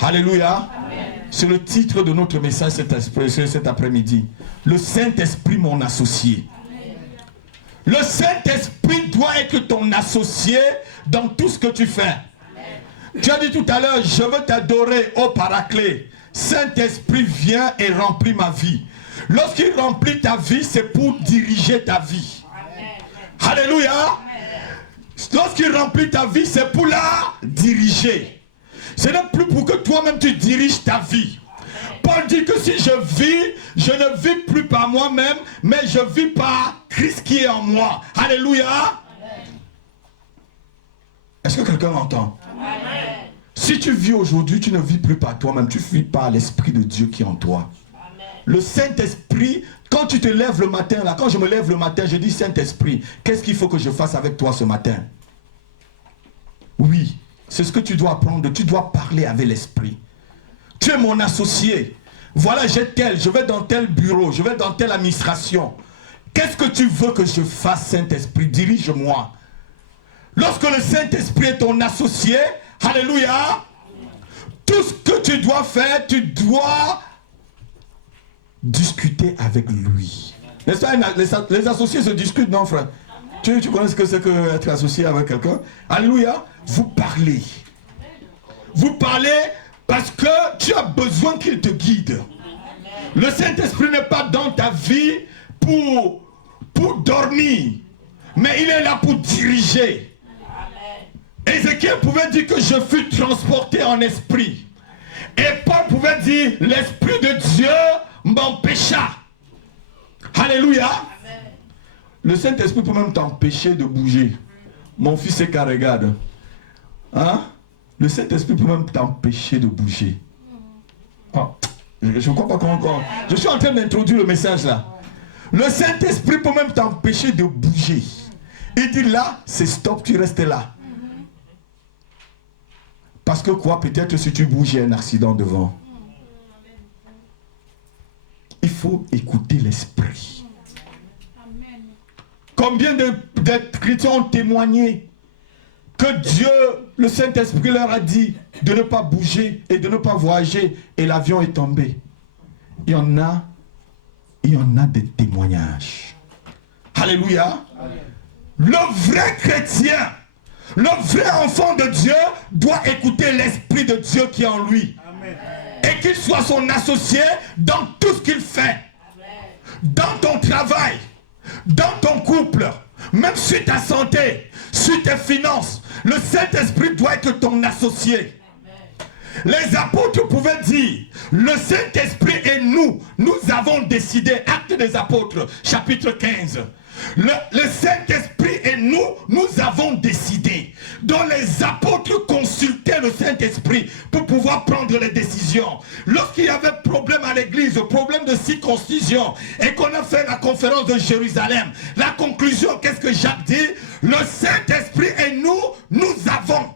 Alléluia. C'est le titre de notre message cet après-midi. Le Saint-Esprit, mon associé. Le Saint-Esprit doit être ton associé dans tout ce que tu fais. Tu as dit tout à l'heure, je veux t'adorer, ô Paraclet. Saint-Esprit vient et remplit ma vie. Lorsqu'il remplit ta vie, c'est pour diriger ta vie. Alléluia. Lorsqu'il remplit ta vie, c'est pour la diriger. Ce n'est plus pour que toi-même tu diriges ta vie. Paul dit que si je vis, je ne vis plus par moi-même, mais je vis par Christ qui est en moi. Alléluia. Est-ce que quelqu'un entend? Amen. Si tu vis aujourd'hui, tu ne vis plus par toi-même, tu vis par l'Esprit de Dieu qui est en toi. Amen. Le Saint-Esprit, quand tu te lèves le matin, là, quand je me lève le matin, je dis Saint-Esprit, qu'est-ce qu'il faut que je fasse avec toi ce matin? Oui. C'est ce que tu dois apprendre. Tu dois parler avec l'esprit. Tu es mon associé. Voilà, j'ai tel, je vais dans tel bureau, je vais dans telle administration. Qu'est-ce que tu veux que je fasse, Saint-Esprit? Dirige-moi. Lorsque le Saint-Esprit est ton associé, alléluia, tout ce que tu dois faire, tu dois discuter avec lui. Les associés se discutent, non, frère? Tu connais ce que c'est qu'être associé avec quelqu'un? Alléluia. Vous parlez. Vous parlez parce que tu as besoin qu'il te guide. Le Saint-Esprit n'est pas dans ta vie pour dormir. Mais il est là pour diriger. Ézéchiel pouvait dire que je fus transporté en esprit. Et Paul pouvait dire l'Esprit de Dieu m'empêcha. Alléluia. Le Saint-Esprit peut même t'empêcher de bouger. Mon fils est qu'à regarde. Hein? Le Saint-Esprit peut même t'empêcher de bouger. Oh, je ne crois pas comment. Je suis en train d'introduire le message là. Le Saint-Esprit peut même t'empêcher de bouger. Il dit là, c'est stop, tu restes là. Parce que quoi? Peut-être si tu bouges, il y a un accident devant. Il faut écouter l'Esprit. Combien de chrétiens ont témoigné que Dieu, le Saint-Esprit leur a dit de ne pas bouger et de ne pas voyager et l'avion est tombé. Il y en a des témoignages. Alléluia. Le vrai chrétien, le vrai enfant de Dieu doit écouter l'Esprit de Dieu qui est en lui. Amen. Et qu'il soit son associé dans tout ce qu'il fait. Amen. Dans ton travail, dans ton couple, même sur ta santé, sur tes finances, le Saint-Esprit doit être ton associé. Les apôtres pouvaient dire, le Saint-Esprit et nous avons décidé, Actes des Apôtres, chapitre 15. Le Saint-Esprit et nous avons décidé. Dont les apôtres consultaient le Saint-Esprit pour pouvoir prendre les décisions. Lorsqu'il y avait problème à l'église, problème de circoncision, et qu'on a fait la conférence de Jérusalem, la conclusion, qu'est-ce que Jacques dit? Le Saint-Esprit et nous avons.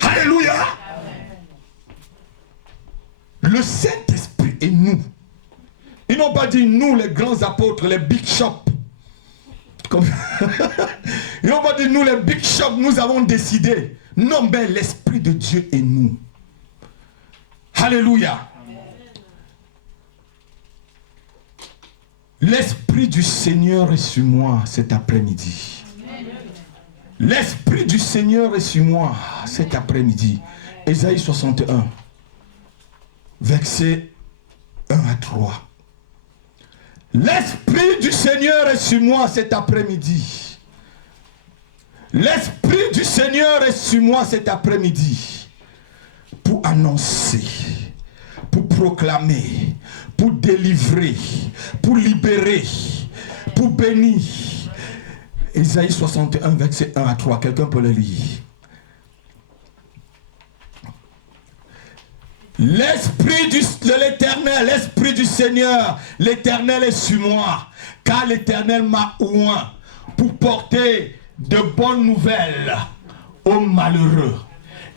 Alléluia. Le Saint-Esprit et nous. Ils n'ont pas dit nous, les grands apôtres, les big shops. Ils n'ont pas dit nous, les big shops, nous avons décidé. Non, mais l'Esprit de Dieu et nous. Alléluia. L'Esprit du Seigneur est sur moi cet après-midi. L'Esprit du Seigneur est sur moi cet après-midi. Ésaïe 61. Versets 1 à 3. L'Esprit du Seigneur est sur moi cet après-midi. L'Esprit du Seigneur est sur moi cet après-midi. Pour annoncer, pour proclamer, pour délivrer, pour libérer, pour bénir. Ésaïe 61, verset 1 à 3. Quelqu'un peut le lire. L'Esprit de l'Éternel, l'Esprit du Seigneur, l'Éternel est sur moi, car l'Éternel m'a oint pour porter de bonnes nouvelles aux malheureux.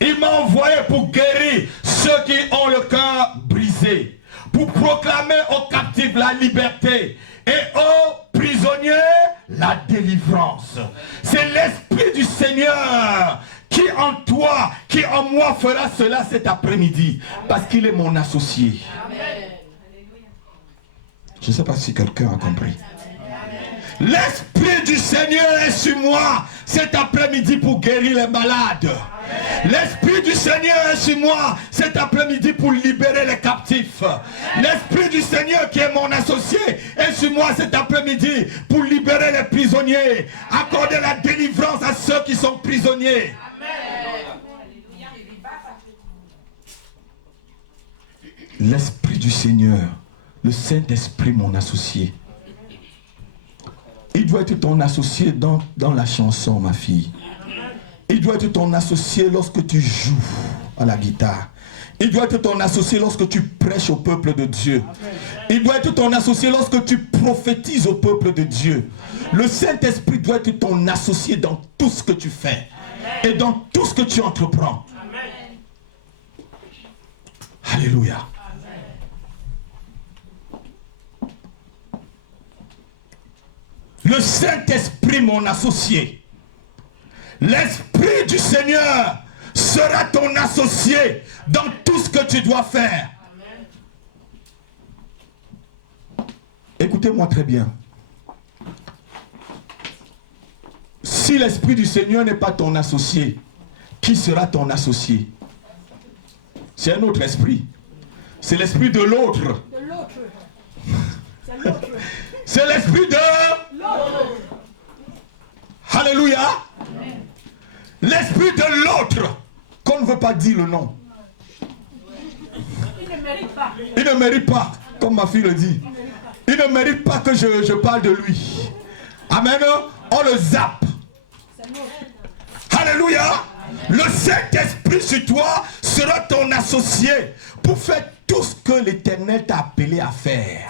Il m'a envoyé pour guérir ceux qui ont le cœur brisé, pour proclamer aux captifs la liberté et aux prisonniers la délivrance. C'est l'Esprit du Seigneur qui en toi, qui en moi fera cela cet après-midi, parce qu'il est mon associé. Amen. Je ne sais pas si quelqu'un a compris. L'Esprit du Seigneur est sur moi cet après-midi pour guérir les malades. L'Esprit du Seigneur est sur moi cet après-midi pour libérer les captifs. L'Esprit du Seigneur qui est mon associé est sur moi cet après-midi pour libérer les prisonniers, accorder la délivrance à ceux qui sont prisonniers. L'Esprit du Seigneur, le Saint-Esprit, mon associé. Il doit être ton associé dans la chanson, ma fille. Il doit être ton associé lorsque tu joues à la guitare. Il doit être ton associé lorsque tu prêches au peuple de Dieu. Il doit être ton associé lorsque tu prophétises au peuple de Dieu. Le Saint-Esprit doit être ton associé dans tout ce que tu fais et dans tout ce que tu entreprends. Alléluia. Le Saint-Esprit, mon associé. L'Esprit du Seigneur sera ton associé dans tout ce que tu dois faire. Écoutez-moi très bien. Si l'Esprit du Seigneur n'est pas ton associé, qui sera ton associé? C'est un autre esprit. C'est l'esprit de l'autre. C'est l'esprit de l'autre. Alléluia. L'esprit de l'autre, qu'on ne veut pas dire le nom. Il ne mérite pas. Il ne mérite pas, comme ma fille le dit. Il ne mérite pas que je parle de lui. Amen. On le zappe. Alléluia. Le Saint-Esprit sur toi sera ton associé pour faire tout ce que l'Éternel t'a appelé à faire.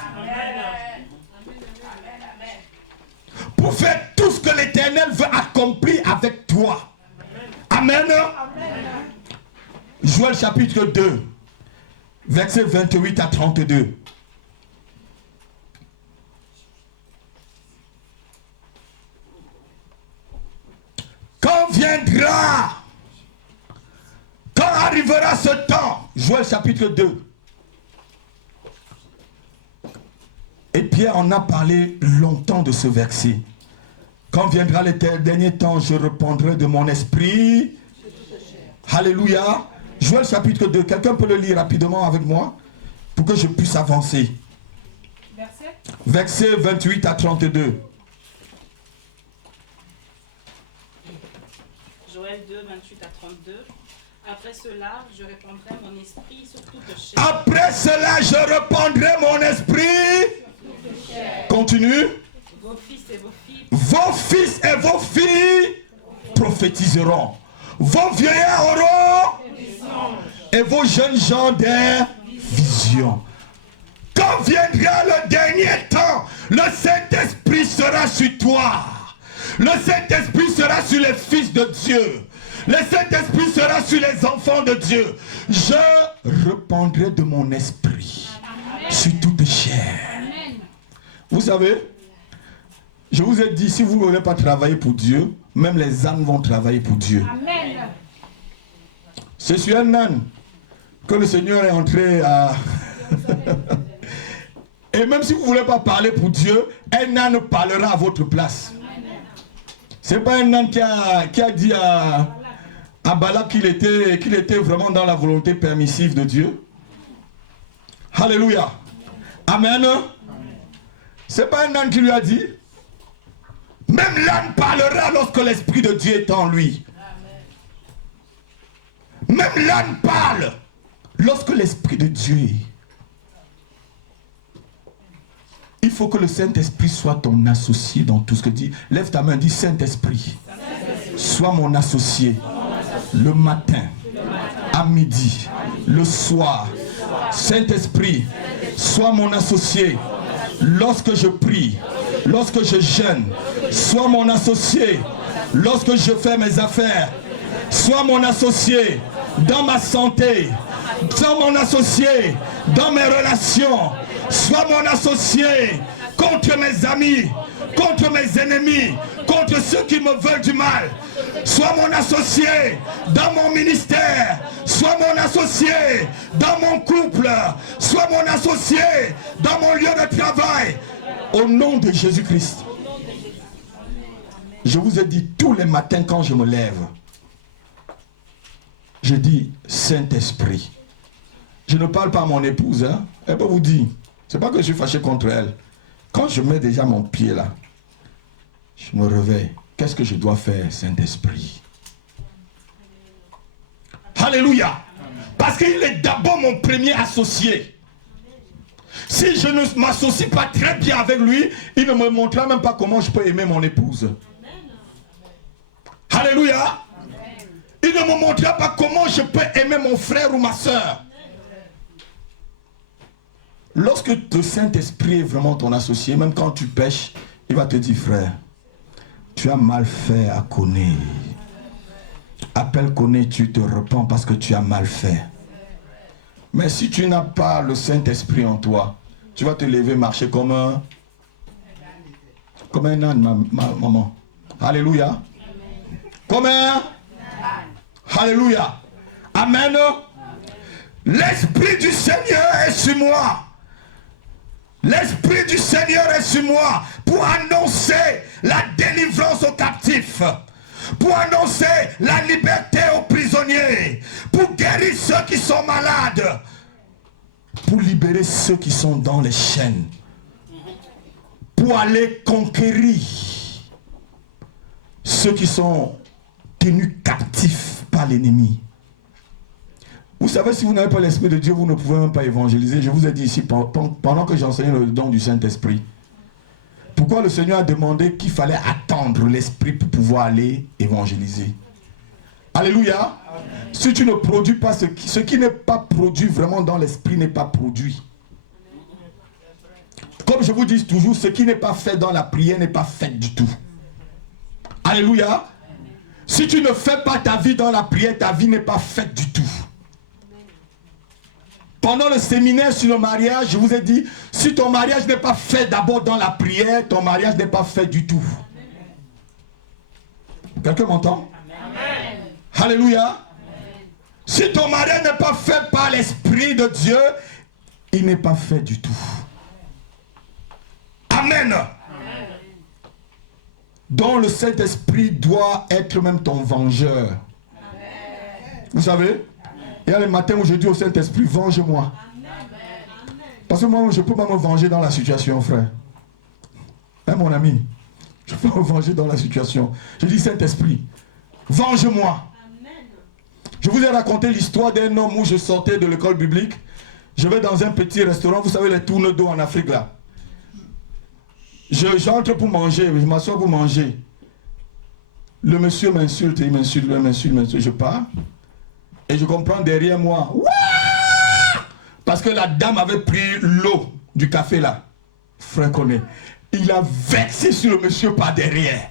Pour faire tout ce que l'Éternel veut accomplir avec toi. Amen. Joël chapitre 2, versets 28 à 32. Quand arrivera ce temps, Joël chapitre 2. Et Pierre en a parlé longtemps de ce verset. Quand viendra le dernier temps, je répandrai de mon esprit. Alléluia. Joël chapitre 2. Quelqu'un peut le lire rapidement avec moi pour que je puisse avancer. Verset 28 à 32. Joël 2, 28 à 32. Après cela, je répandrai mon esprit sur toute chair. Après cela, je répandrai mon esprit. Continue. Vos fils et vos filles. Vos fils et vos filles prophétiseront. Vos vieillards auront et vos jeunes gens des visions. Quand viendra le dernier temps, le Saint-Esprit sera sur toi. Le Saint-Esprit sera sur les fils de Dieu. Le Saint-Esprit sera sur les enfants de Dieu. Je répandrai de mon esprit sur toute chair. Vous savez, je vous ai dit, si vous ne voulez pas travailler pour Dieu, même les ânes vont travailler pour Dieu. Amen. C'est sur un âne que le Seigneur est entré à... Et même si vous ne voulez pas parler pour Dieu, un âne parlera à votre place. C'est pas un âne qui a dit à Balak qu'il était vraiment dans la volonté permissive de Dieu. Alléluia. Amen. C'est pas un âne qui lui a dit. Même l'âne parlera lorsque l'Esprit de Dieu est en lui. Même l'âne parle lorsque l'Esprit de Dieu est. Il faut que le Saint-Esprit soit ton associé dans tout ce que tu dis. Lève ta main, dis Saint-Esprit, sois mon associé le matin, à midi, le soir, Saint-Esprit, sois mon associé. Lorsque je prie, lorsque je jeûne, sois mon associé. Lorsque je fais mes affaires, sois mon associé dans ma santé. Sois mon associé dans mes relations. Sois mon associé contre mes amis, contre mes ennemis, contre ceux qui me veulent du mal. Sois mon associé dans mon ministère. Sois mon associé dans mon couple. Sois mon associé dans mon lieu de travail. Au nom de Jésus-Christ. Je vous ai dit tous les matins quand je me lève. Je dis Saint-Esprit. Je ne parle pas à mon épouse. Hein? Elle peut vous dire. C'est pas que je suis fâché contre elle. Quand je mets déjà mon pied là, je me réveille. Qu'est-ce que je dois faire, Saint-Esprit? Alléluia. Parce qu'il est d'abord mon premier associé. Si je ne m'associe pas très bien avec lui, il ne me montrera même pas comment je peux aimer mon épouse. Alléluia. Il ne me montrera pas comment je peux aimer mon frère ou ma soeur. Lorsque le Saint-Esprit est vraiment ton associé, même quand tu pêches, il va te dire, frère, tu as mal fait à Koné. Appelle Koné, tu te repens parce que tu as mal fait. Mais si tu n'as pas le Saint-Esprit en toi, tu vas te lever, marcher comme un âne, maman. Alléluia. Comme un... Alléluia. Amen. L'Esprit du Seigneur est sur moi. L'Esprit du Seigneur est sur moi pour annoncer la délivrance aux captifs, pour annoncer la liberté aux prisonniers, pour guérir ceux qui sont malades, pour libérer ceux qui sont dans les chaînes, pour aller conquérir ceux qui sont tenus captifs par l'ennemi. Vous savez, si vous n'avez pas l'Esprit de Dieu, vous ne pouvez même pas évangéliser. Je vous ai dit ici, pendant que j'enseignais le don du Saint-Esprit, pourquoi le Seigneur a demandé qu'il fallait attendre l'Esprit pour pouvoir aller évangéliser. Alléluia. Amen. Si tu ne produis pas ce qui n'est pas produit vraiment dans l'Esprit n'est pas produit. Comme je vous dis toujours, ce qui n'est pas fait dans la prière n'est pas fait du tout. Alléluia. Si tu ne fais pas ta vie dans la prière, ta vie n'est pas faite du tout. Pendant le séminaire sur le mariage, je vous ai dit, si ton mariage n'est pas fait d'abord dans la prière, ton mariage n'est pas fait du tout. Quelqu'un m'entend? Alléluia. Amen. Si ton mariage n'est pas fait par l'Esprit de Dieu, il n'est pas fait du tout. Amen. Amen. Donc le Saint-Esprit doit être même ton vengeur. Amen. Vous savez? Il y a les matins où je dis au Saint-Esprit, venge-moi. Parce que moi, je ne peux pas me venger dans la situation, frère. Hein, mon ami? Je peux me venger dans la situation. Je dis, Saint-Esprit, venge-moi. Je vous ai raconté l'histoire d'un homme où je sortais de l'école biblique. Je vais dans un petit restaurant, vous savez, les tournes d'eau en Afrique, là. J'entre pour manger, je m'assois pour manger. Le monsieur m'insulte, il m'insulte, je pars. Et je comprends derrière moi, Ouah! Parce que la dame avait pris l'eau du café là. Frère Koné, il a vexé sur le monsieur par derrière.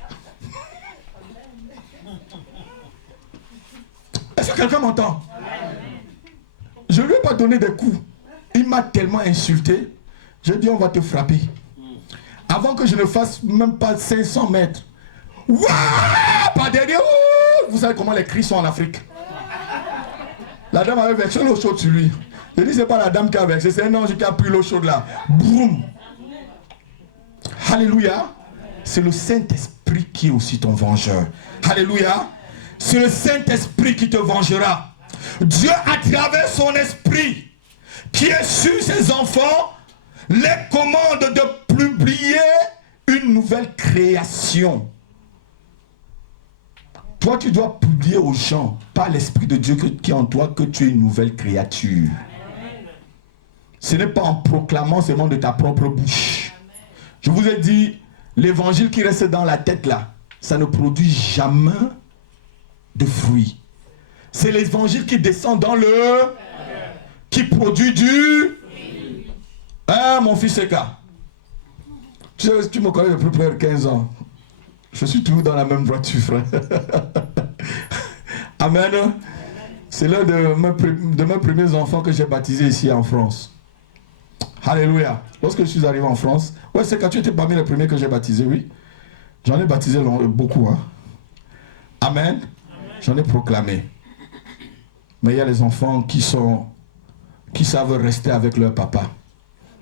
Est-ce que quelqu'un m'entend? Je ne lui ai pas donné des coups. Il m'a tellement insulté. J'ai dit on va te frapper. Avant que je ne fasse même pas 500 mètres. Ouah! Par derrière. Ouh! Vous savez comment les cris sont en Afrique. La dame avait versé l'eau chaude sur lui. Je dis, c'est pas la dame qui a versé, c'est un ange qui a pris l'eau chaude là. Boum. Alléluia. C'est le Saint-Esprit qui est aussi ton vengeur. Alléluia. C'est le Saint-Esprit qui te vengera. Dieu, à travers son esprit, qui est sur ses enfants, les commande de publier une nouvelle création. Toi, tu dois publier aux gens, par l'Esprit de Dieu qui est en toi, que tu es une nouvelle créature. Amen. Ce n'est pas en proclamant seulement de ta propre bouche. Amen. Je vous ai dit, l'évangile qui reste dans la tête là, ça ne produit jamais de fruits. C'est l'évangile qui descend dans le... qui produit du... Hein, mon fils Eka? Tu me connais depuis près de 15 ans. Je suis toujours dans la même voiture, frère. Amen. C'est l'un de mes premiers enfants que j'ai baptisé ici en France. Alléluia. Lorsque je suis arrivé en France, ouais, c'est quand tu étais parmi les premiers que j'ai baptisé, oui. J'en ai baptisé beaucoup. Hein. Amen. J'en ai proclamé. Mais il y a les enfants qui savent rester avec leur papa.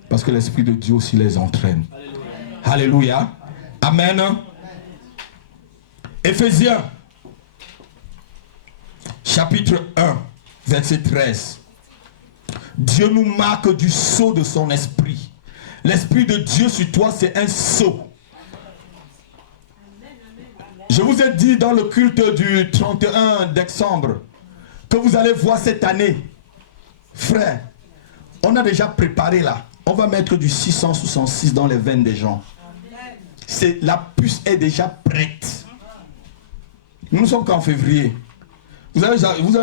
Parce que l'Esprit de Dieu aussi les entraîne. Alléluia. Amen. Éphésiens, chapitre 1, verset 13. Dieu nous marque du sceau de son esprit. L'Esprit de Dieu sur toi, c'est un sceau. Je vous ai dit dans le culte du 31 décembre que vous allez voir cette année. Frère, on a déjà préparé là. On va mettre du 666 dans les veines des gens. La puce est déjà prête. Nous ne sommes qu'en février. Vous avez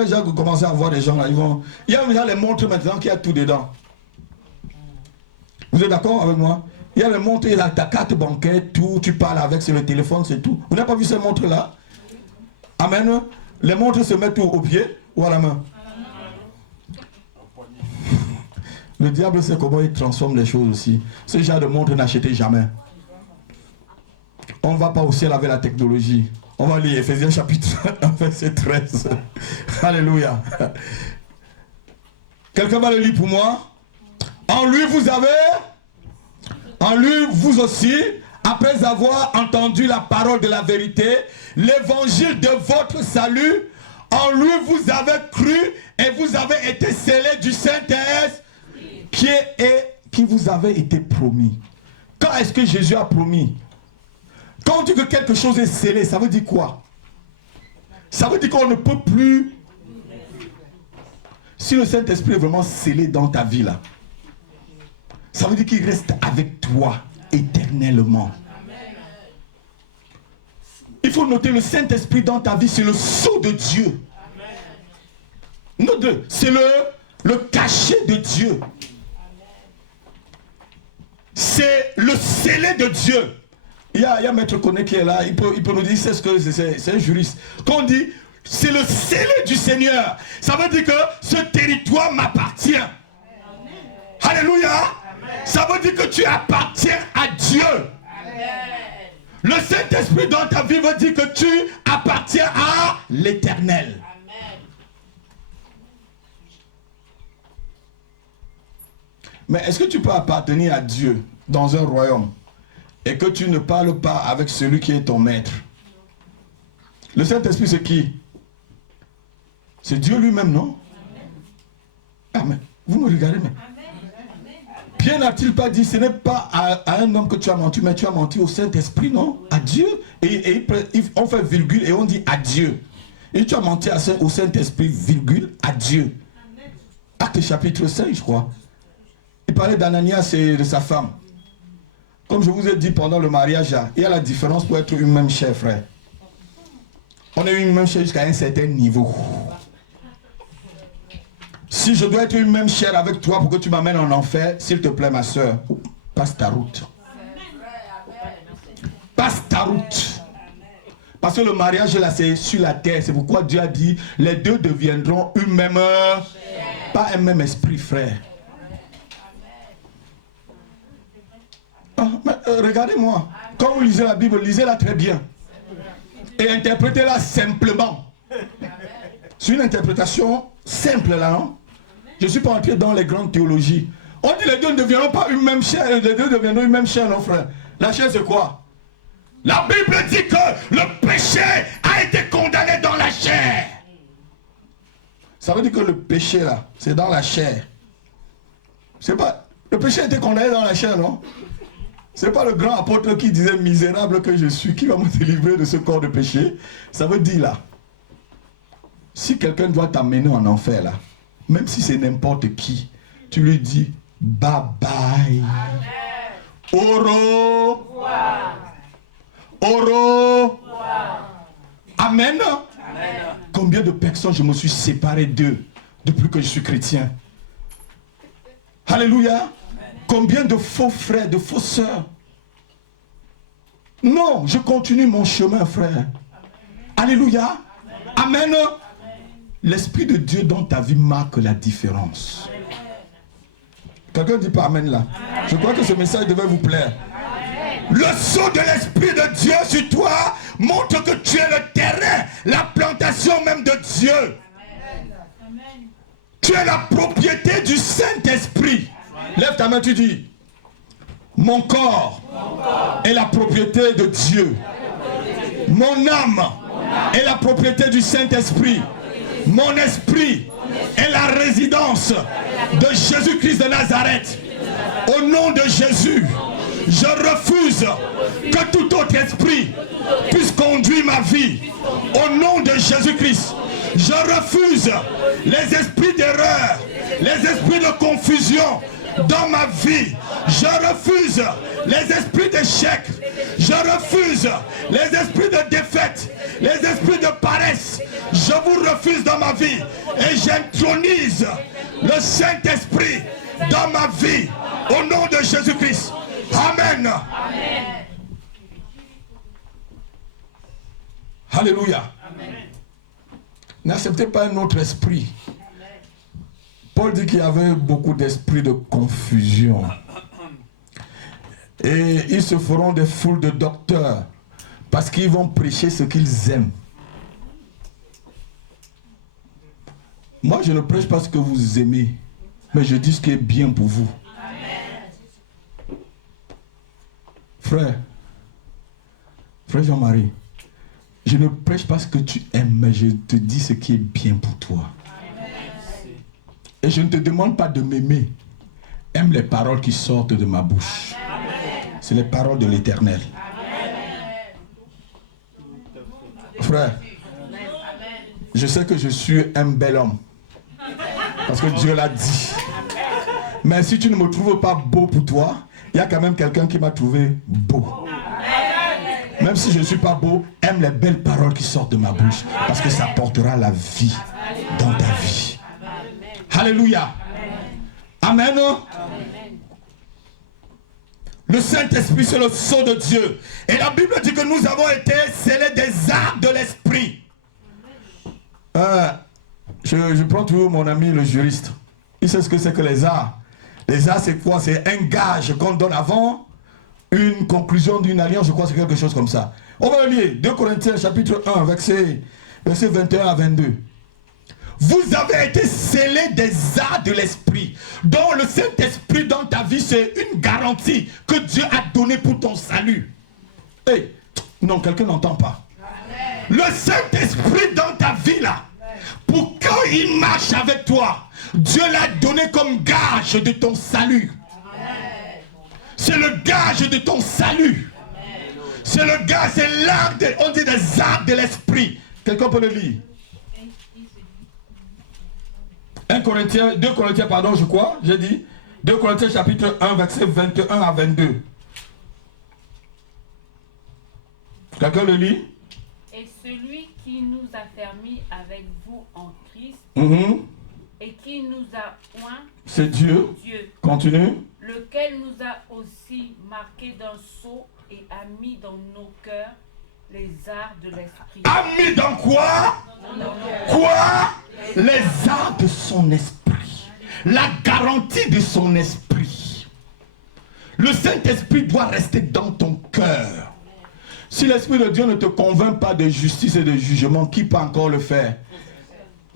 déjà commencé à voir des gens là. Il y a déjà les montres maintenant qui a tout dedans. Vous êtes d'accord avec moi? Il y a les montres, il y a ta carte bancaire, tout. Tu parles avec sur le téléphone, c'est tout. Vous n'avez pas vu ces montres là? Amen. Les montres se mettent au pied ou à la main? Le diable sait comment il transforme les choses aussi. Ce genre de montre n'achetez jamais. On ne va pas au ciel avec la technologie. On va lire Éphésiens chapitre 1, verset 13. Alléluia. Quelqu'un va le lire pour moi? En lui vous aussi, après avoir entendu la parole de la vérité, l'évangile de votre salut, en lui vous avez cru et vous avez été scellés du Saint-Esprit qui vous avait été promis. Quand est-ce que Jésus a promis? Quand on dit que quelque chose est scellé, ça veut dire quoi? Ça veut dire qu'on ne peut plus... Si le Saint-Esprit est vraiment scellé dans ta vie là, ça veut dire qu'il reste avec toi éternellement. Il faut noter le Saint-Esprit dans ta vie, c'est le sceau de Dieu. C'est le cachet de Dieu. C'est le scellé de Dieu. Il y a Maître Koné qui est là, il peut nous dire, c'est un juriste. Quand on dit, c'est le scellé du Seigneur, ça veut dire que ce territoire m'appartient. Alléluia. Amen. Ça veut dire que tu appartiens à Dieu. Amen. Le Saint-Esprit dans ta vie veut dire que tu appartiens à l'Éternel. Mais est-ce que tu peux appartenir à Dieu dans un royaume et que tu ne parles pas avec celui qui est ton maître? Le Saint-Esprit, c'est qui? C'est Dieu lui-même, non? Amen. Vous me regardez, mais... Pierre n'a-t-il pas dit, ce n'est pas à un homme que tu as menti, mais tu as menti au Saint-Esprit, non? À Dieu. Et on fait virgule et on dit à Dieu. Et tu as menti au Saint-Esprit, virgule, à Dieu. Acte chapitre 5, je crois. Il parlait d'Ananias et de sa femme. Comme je vous ai dit pendant le mariage, il y a la différence pour être une même chair, frère. On est une même chair jusqu'à un certain niveau. Si je dois être une même chair avec toi pour que tu m'amènes en enfer, s'il te plaît, ma soeur, passe ta route. Passe ta route. Parce que le mariage, là, c'est sur la terre. C'est pourquoi Dieu a dit, les deux deviendront une même chair. Pas un même esprit, frère. Regardez-moi. Quand vous lisez la Bible, lisez-la très bien. Et interprétez-la simplement. C'est une interprétation simple là, non? Je ne suis pas entré dans les grandes théologies. On dit les deux ne deviendront pas une même chair, les deux deviendront une même chair, non frère? La chair c'est quoi? La Bible dit que le péché a été condamné dans la chair. Ça veut dire que le péché là, c'est dans la chair. C'est pas... Le péché a été condamné dans la chair, non? C'est pas le grand apôtre qui disait misérable que je suis, qui va me délivrer de ce corps de péché. Ça veut dire là, si quelqu'un doit t'amener en enfer là, même si c'est n'importe qui, tu lui dis bye bye. Au revoir. Au revoir. Amen. Amen. Combien de personnes je me suis séparé d'eux depuis que je suis chrétien? Alléluia. Combien de faux frères, de fausses sœurs. Non, je continue mon chemin, frère. Alléluia. Amen. L'Esprit de Dieu dans ta vie marque la différence. Quelqu'un dit pas Amen là. Je crois que ce message devait vous plaire. Le sceau de l'Esprit de Dieu sur toi montre que tu es le terrain, la plantation même de Dieu. Tu es la propriété du Saint-Esprit. Lève ta main, tu dis, mon corps est la propriété de Dieu. Mon âme est la propriété du Saint-Esprit. Mon esprit est la résidence de Jésus-Christ de Nazareth. Au nom de Jésus, je refuse que tout autre esprit puisse conduire ma vie. Au nom de Jésus-Christ, je refuse les esprits d'erreur, les esprits de confusion dans ma vie. Je refuse les esprits d'échec. Je refuse les esprits de défaite, les esprits de paresse. Je vous refuse dans ma vie et j'intronise le Saint-Esprit dans ma vie au nom de Jésus-Christ. Amen. Alléluia. N'acceptez pas un autre esprit. Paul dit qu'il y avait beaucoup d'esprits de confusion. Et ils se feront des foules de docteurs parce qu'ils vont prêcher ce qu'ils aiment. Moi, je ne prêche pas ce que vous aimez, mais je dis ce qui est bien pour vous. Frère Jean-Marie, je ne prêche pas ce que tu aimes, mais je te dis ce qui est bien pour toi. Et je ne te demande pas de m'aimer. Aime les paroles qui sortent de ma bouche. C'est les paroles de l'Éternel. Frère, je sais que je suis un bel homme. Parce que Dieu l'a dit. Mais si tu ne me trouves pas beau pour toi, il y a quand même quelqu'un qui m'a trouvé beau. Même si je ne suis pas beau, aime les belles paroles qui sortent de ma bouche. Parce que ça portera la vie dans ta vie. Alléluia. Amen. Le Saint-Esprit, c'est le sceau de Dieu. Et la Bible dit que nous avons été scellés des arts de l'Esprit. Je prends toujours mon ami le juriste. Il sait ce que c'est que les arts. Les arts, c'est quoi? C'est un gage qu'on donne avant une conclusion d'une alliance. Je crois que c'est quelque chose comme ça. On va le lire. 2 Corinthiens chapitre 1, verset 21 à 22. Vous avez été scellés des arts de l'Esprit. Donc le Saint-Esprit dans ta vie, c'est une garantie que Dieu a donnée pour ton salut. Hey, non, quelqu'un n'entend pas. Le Saint-Esprit dans ta vie là, pour qu'il marche avec toi, Dieu l'a donné comme gage de ton salut. C'est le gage de ton salut. C'est le gage, c'est l'arbre, on dit des arbres de l'Esprit. Quelqu'un peut le lire? 2 Corinthiens, pardon, je crois, j'ai dit. 2 Corinthiens chapitre 1, verset 21 à 22. Quelqu'un le lit? Et celui qui nous a fermis avec vous en Christ et qui nous a oint, c'est Dieu. Continue. Lequel nous a aussi marqué d'un sceau et a mis dans nos cœurs les arts de l'Esprit. A mis dans quoi? Quoi? Les arts de son esprit. La garantie de son esprit. Le Saint-Esprit doit rester dans ton cœur. Si l'Esprit de Dieu ne te convainc pas de justice et de jugement, qui peut encore le faire?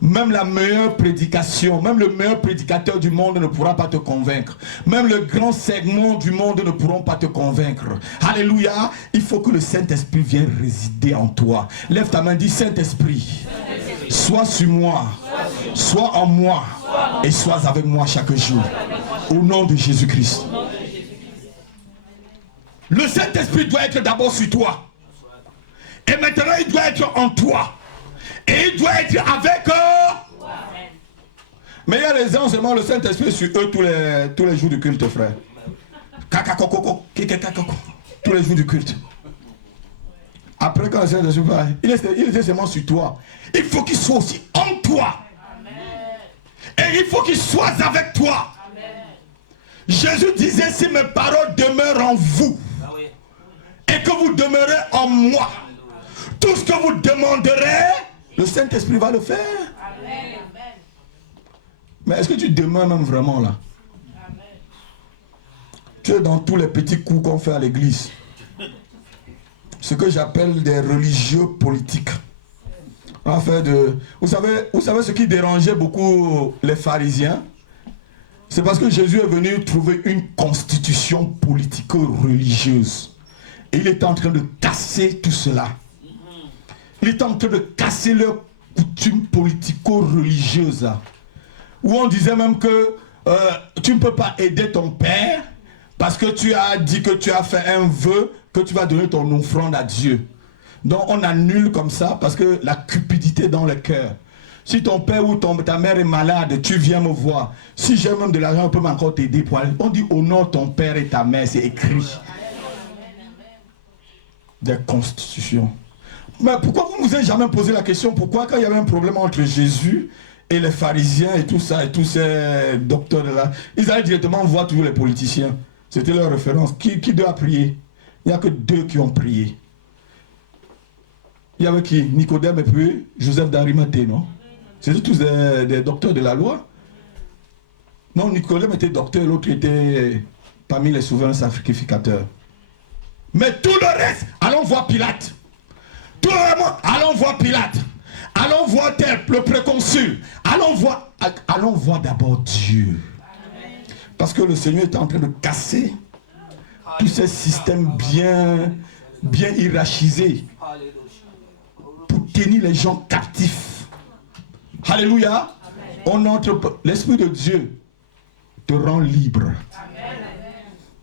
Même la meilleure prédication, même le meilleur prédicateur du monde ne pourra pas te convaincre. Même le grand segment du monde ne pourront pas te convaincre. Alléluia. Il faut que le Saint-Esprit vienne résider en toi. Lève ta main, dis Saint-Esprit, sois sur moi, sois en moi et sois avec moi chaque jour. Au nom de Jésus-Christ. Le Saint-Esprit doit être d'abord sur toi. Et maintenant, il doit être en toi. Et il doit être avec eux. Mais il y a les gens seulement le Saint-Esprit sur eux tous les jours du culte, frère. Tous les jours du culte. Après quand le Saint-Esprit va, il était seulement sur toi. Il faut qu'il soit aussi en toi. Et il faut qu'il soit avec toi. Jésus disait, si mes paroles demeurent en vous, et que vous demeurez en moi, tout ce que vous demanderez, le Saint-Esprit va le faire. Amen. Mais est-ce que tu demeures même vraiment là? Amen. Tu es dans tous les petits coups qu'on fait à l'église. Ce que j'appelle des religieux politiques. Vous savez ce qui dérangeait beaucoup les pharisiens? C'est parce que Jésus est venu trouver une constitution politico-religieuse. Et il est en train de casser tout cela. Il est en train de casser leurs coutumes politico-religieuses. Où on disait même que tu ne peux pas aider ton père parce que tu as dit que tu as fait un vœu que tu vas donner ton offrande à Dieu. Donc on annule comme ça parce que la cupidité dans le cœur. Si ton père ou ta mère est malade, tu viens me voir. Si j'ai même de l'argent, on peut encore t'aider. On dit au nom de ton père et ta mère, c'est écrit. Des constitutions. Mais pourquoi vous ne vous avez jamais posé la question? Pourquoi quand il y avait un problème entre Jésus et les pharisiens et tout ça, et tous ces docteurs de là, ils allaient directement voir toujours les politiciens. C'était leur référence. Qui doit prier? Il n'y a que 2 qui ont prié. Il y avait qui? Nicodème et puis Joseph d'Arimathée, non? C'était tous des docteurs de la loi. Non, Nicodème était docteur, l'autre était parmi les souverains sacrificateurs. Mais tout le reste, allons voir Pilate. Tout le monde, allons voir Pilate. Allons voir le préconsul. Allons voir d'abord Dieu. Parce que le Seigneur est en train de casser tous ces systèmes bien hiérarchisés pour tenir les gens captifs. Alléluia. L'Esprit de Dieu te rend libre. Amen.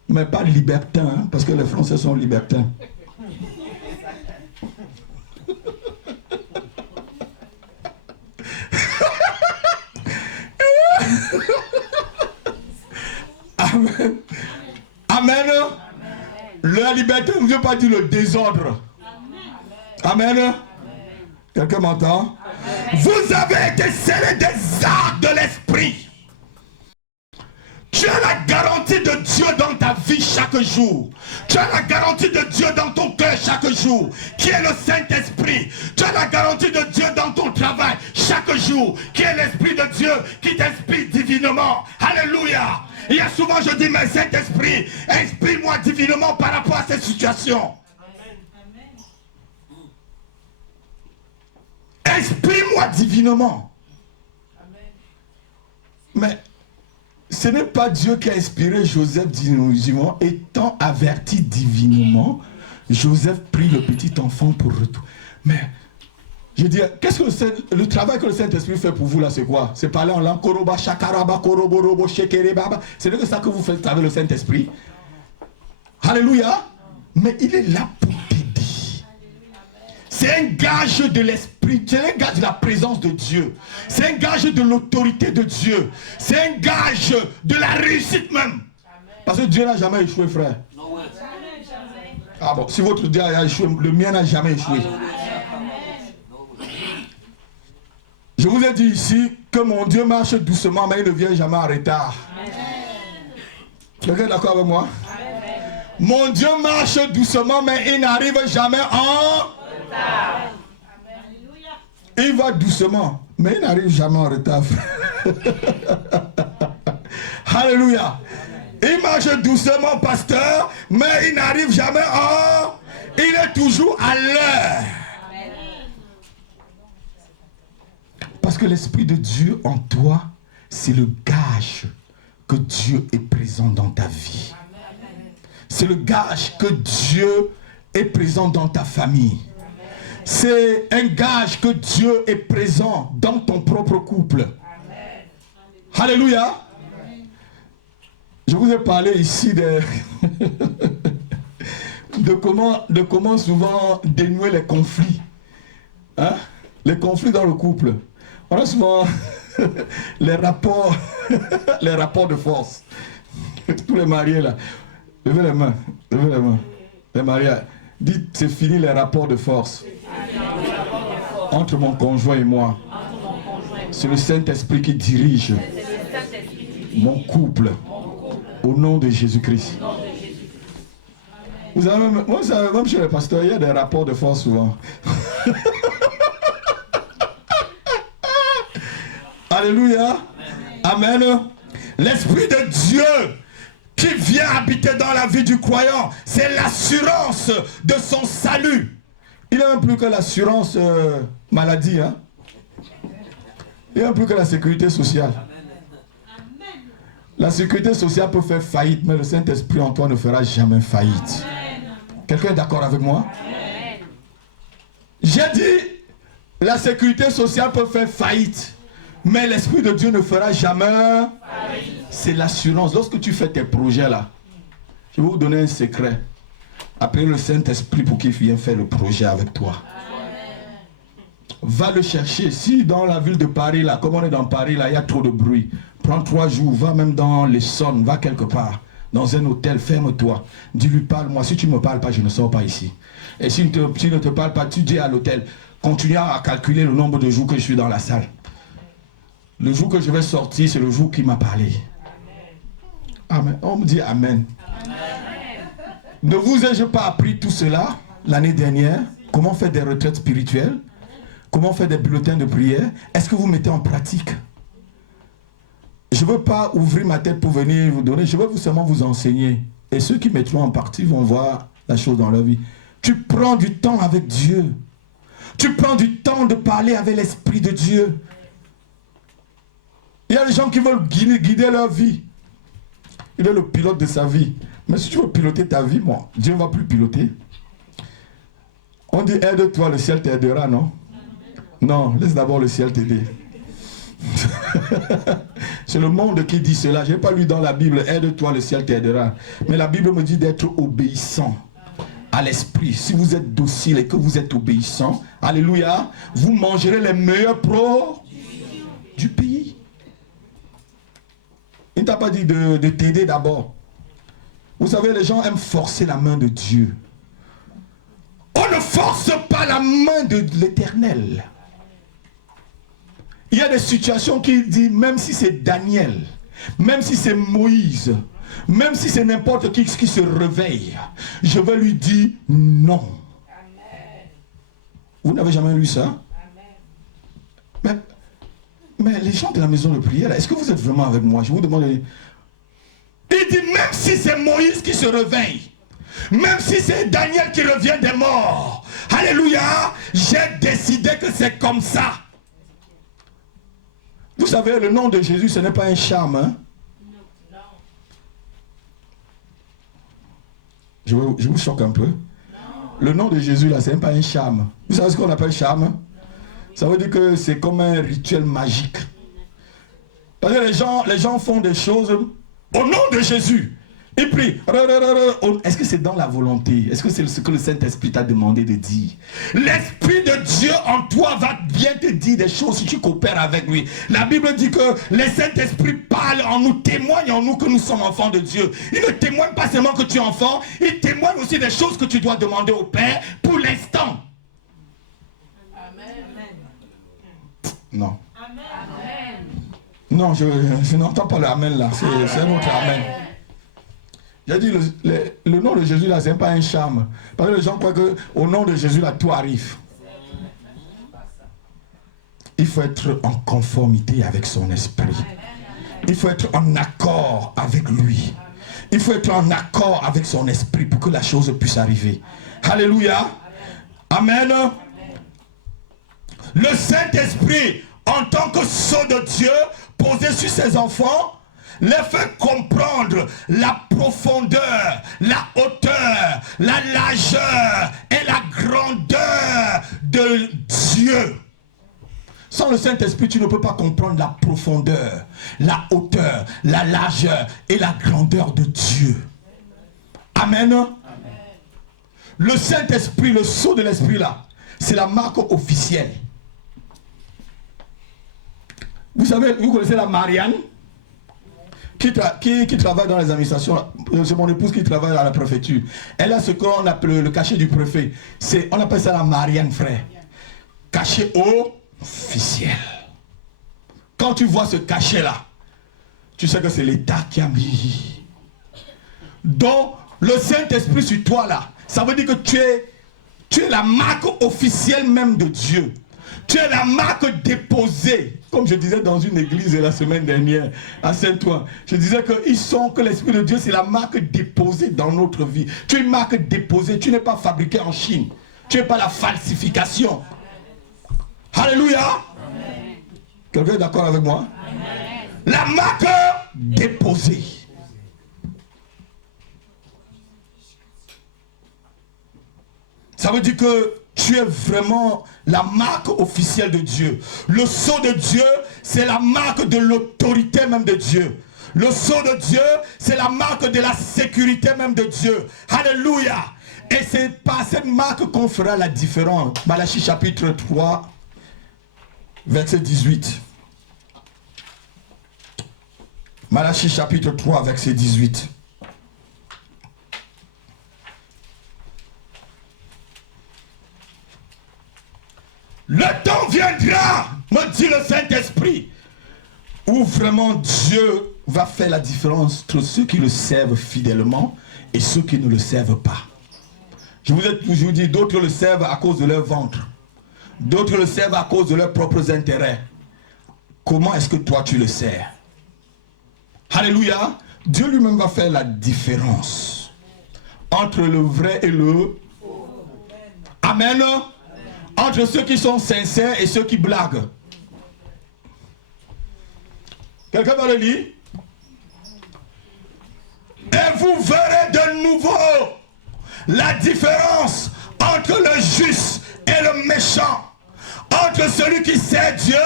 Mais pas libertin, hein, parce que les Français sont libertins. Amen. Amen. La liberté ne veut pas dire le désordre. Amen. Amen. Quelqu'un m'entend? Vous avez été scellés des arcs de l'esprit. Tu as la garantie de Dieu dans ta vie chaque jour. Tu as la garantie de Dieu dans ton cœur chaque jour, qui est le Saint-Esprit. Tu as la garantie de Dieu dans ton travail chaque jour, qui est l'Esprit de Dieu qui t'inspire divinement. Alléluia. Il y a souvent je dis, mais Saint-Esprit, inspire-moi divinement par rapport à cette situation. Inspire-moi divinement. Mais ce n'est pas Dieu qui a inspiré Joseph divinement. Étant averti divinement, Joseph prit le petit enfant pour retour. Mais, je dis, qu'est-ce que le travail que le Saint-Esprit fait pour vous là, c'est quoi? C'est parler en langue. C'est que ça que vous faites avec le Saint-Esprit. Alléluia. Mais il est là pour t'aider. C'est un gage de l'esprit, c'est un gage de la présence de Dieu. C'est un gage de l'autorité de Dieu. C'est un gage de la réussite même. Parce que Dieu n'a jamais échoué, frère. Ah bon, si votre Dieu a échoué, le mien n'a jamais échoué. Je vous ai dit ici que mon Dieu marche doucement, mais il ne vient jamais en retard. Quelqu'un est d'accord avec moi? Mon Dieu marche doucement, mais il n'arrive jamais en... Il va doucement, mais il n'arrive jamais en retard. Alléluia. Il marche doucement, pasteur, mais il n'arrive jamais en... Il est toujours à l'heure. Parce que l'Esprit de Dieu en toi, c'est le gage que Dieu est présent dans ta vie. C'est le gage que Dieu est présent dans ta famille. C'est un gage que Dieu est présent dans ton propre couple. Amen. Alléluia. Amen. Je vous ai parlé ici de comment souvent dénouer les conflits. Hein? Les conflits dans le couple. On a souvent les rapports de force. Tous les mariés là. Levez les mains. Levez les mains. Les mariés. Dites, c'est fini les rapports de force. Entre mon conjoint et moi. C'est le Saint-Esprit qui dirige mon couple Au nom de Jésus-Christ. Vous savez, même chez les pasteurs, il y a des rapports de force souvent. Alléluia. Amen. L'Esprit de Dieu qui vient habiter dans la vie du croyant, c'est l'assurance de son salut. Il n'y a même plus que l'assurance maladie. Hein? Il n'y a même plus que la sécurité sociale. La sécurité sociale peut faire faillite, mais le Saint-Esprit en toi ne fera jamais faillite. Quelqu'un est d'accord avec moi? J'ai dit, la sécurité sociale peut faire faillite, mais l'Esprit de Dieu ne fera jamais. C'est l'assurance. Lorsque tu fais tes projets là, je vais vous donner un secret. Appelez le Saint-Esprit pour qu'il vienne faire le projet avec toi. Va le chercher. Si dans la ville de Paris, là, comme on est dans Paris, là, il y a trop de bruit, prends 3 jours, va même dans l'Essonne, va quelque part, dans un hôtel, ferme-toi. Dis-lui, parle-moi. Si tu ne me parles pas, je ne sors pas ici. Et si tu ne te parles pas, tu dis à l'hôtel, continue à calculer le nombre de jours que je suis dans la salle. Le jour que je vais sortir, c'est le jour qui m'a parlé. Amen. On me dit Amen. Amen. Ne vous ai-je pas appris tout cela l'année dernière? Comment faire des retraites spirituelles? Comment faire des bulletins de prière? Est-ce que vous mettez en pratique? Je ne veux pas ouvrir ma tête pour venir vous donner. Je veux seulement vous enseigner. Et ceux qui mettront en partie vont voir la chose dans leur vie. Tu prends du temps avec Dieu. Tu prends du temps de parler avec l'Esprit de Dieu. Il y a des gens qui veulent guider leur vie. Il est le pilote de sa vie. Mais si tu veux piloter ta vie, bon, Dieu ne va plus piloter. On dit aide-toi, le ciel t'aidera, non? Non, laisse d'abord le ciel t'aider. C'est le monde qui dit cela. Je n'ai pas lu dans la Bible, aide-toi, le ciel t'aidera. Mais la Bible me dit d'être obéissant à l'esprit. Si vous êtes docile et que vous êtes obéissant, alléluia, vous mangerez les meilleurs pros du pays. Il ne t'a pas dit de t'aider d'abord. Vous savez, les gens aiment forcer la main de Dieu. On ne force pas la main de l'Éternel. Il y a des situations qui disent, même si c'est Daniel, même si c'est Moïse, même si c'est n'importe qui se réveille, je vais lui dire non. Amen. Vous n'avez jamais lu ça? Amen. Mais les gens de la maison de prière, est-ce que vous êtes vraiment avec moi? Je vous demande. Il dit, même si c'est Moïse qui se réveille, même si c'est Daniel qui revient des morts, alléluia, j'ai décidé que c'est comme ça. Vous savez, le nom de Jésus, ce n'est pas un charme. Hein? Je vous choque un peu. Non. Le nom de Jésus, là, ce n'est pas un charme. Vous savez ce qu'on appelle charme? Ça veut dire que c'est comme un rituel magique. Parce que les gens font des choses au nom de Jésus. Ils prient. Est-ce que c'est dans la volonté? Est-ce que c'est ce que le Saint-Esprit t'a demandé de dire? L'Esprit de Dieu en toi va bien te dire des choses si tu coopères avec lui. La Bible dit que le Saint-Esprit parle en nous, témoigne en nous que nous sommes enfants de Dieu. Il ne témoigne pas seulement que tu es enfant, il témoigne aussi des choses que tu dois demander au Père pour l'instant. Non. Amen. Non, je n'entends pas le Amen là. C'est un autre Amen. J'ai dit, le nom de Jésus là, ce n'est pas un charme. Parce que les gens croient qu'au nom de Jésus là, tout arrive. Il faut être en conformité avec son esprit. Il faut être en accord avec lui. Il faut être en accord avec son esprit pour que la chose puisse arriver. Alléluia. Amen. Le Saint-Esprit, en tant que sceau de Dieu, posé sur ses enfants, les fait comprendre la profondeur, la hauteur, la largeur et la grandeur de Dieu. Sans le Saint-Esprit, tu ne peux pas comprendre la profondeur, la hauteur, la largeur et la grandeur de Dieu. Amen. Amen. Le Saint-Esprit, le sceau de l'Esprit là, c'est la marque officielle. Vous savez, vous connaissez la Marianne qui travaille dans les administrations. C'est mon épouse qui travaille à la préfecture. Elle a ce qu'on appelle le cachet du préfet. On appelle ça la Marianne, frère. Cachet officiel. Quand tu vois ce cachet-là, tu sais que c'est l'État qui a mis dont le Saint-Esprit sur toi là, ça veut dire que tu es la marque officielle même de Dieu. Tu es la marque déposée. Comme je disais dans une église la semaine dernière à Saint-Ouen, je disais que l'Esprit de Dieu c'est la marque déposée dans notre vie. Tu es une marque déposée, tu n'es pas fabriqué en Chine. Tu n'es pas la falsification. Alléluia. Quelqu'un est d'accord avec moi? Amen. La marque déposée. Ça veut dire que tu es vraiment la marque officielle de Dieu. Le sceau de Dieu, c'est la marque de l'autorité même de Dieu. Le sceau de Dieu, c'est la marque de la sécurité même de Dieu. Alléluia. Et c'est par cette marque qu'on fera la différence. Malachie chapitre 3, verset 18. Malachie chapitre 3, verset 18. Le temps viendra, me dit le Saint-Esprit, où vraiment Dieu va faire la différence entre ceux qui le servent fidèlement et ceux qui ne le servent pas. Je vous ai toujours dit, d'autres le servent à cause de leur ventre. D'autres le servent à cause de leurs propres intérêts. Comment est-ce que toi tu le sers? Alléluia. Dieu lui-même va faire la différence entre le vrai et le faux. Amen. Entre ceux qui sont sincères et ceux qui blaguent. Quelqu'un va le lire? Et vous verrez de nouveau la différence entre le juste et le méchant, entre celui qui sait Dieu